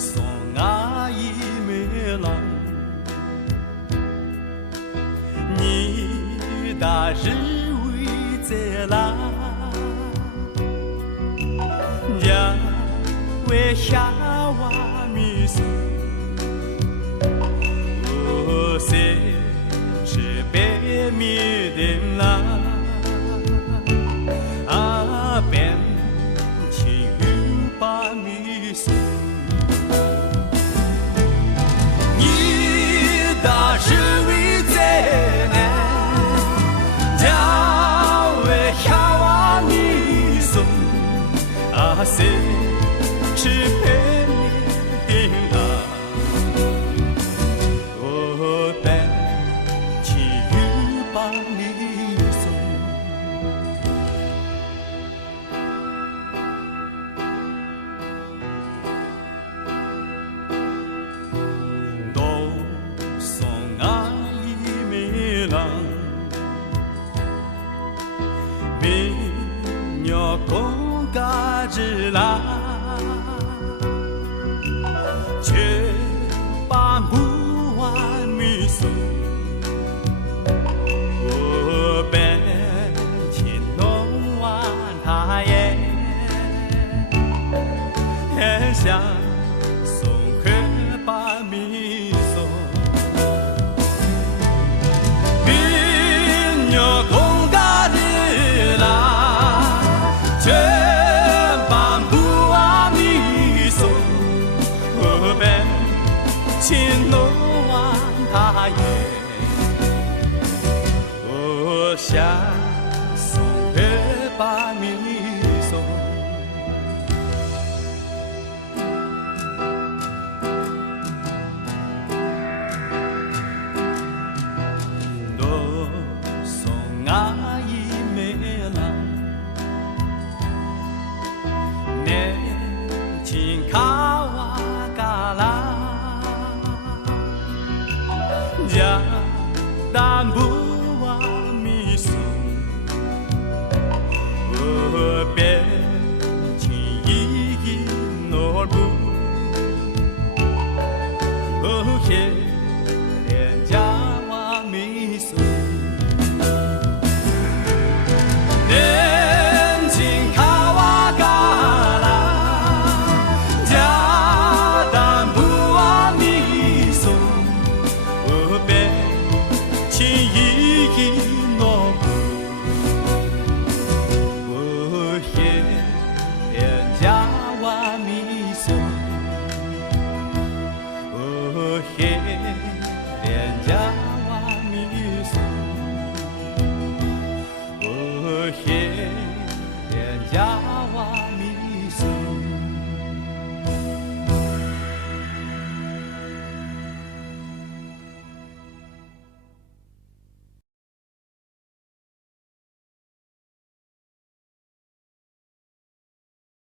送阿姨梅郎，你大日为在啦，呀为下瓦米松，哦谁是白米的啦，啊边情与把米松。大是为在南，家为下瓦米松，啊谁是陪你的啦？我伴起与把米松。公家之啦，却把不完米松，我本天弄完他也想送回把米松，民有公家之啦。全把不阿弥送，我本情浓完他也，我想送别把米送。多送阿姨梅郎。请卡瓦嘎啦，呀，但不瓦米松，我别请一诺布，哦嘿。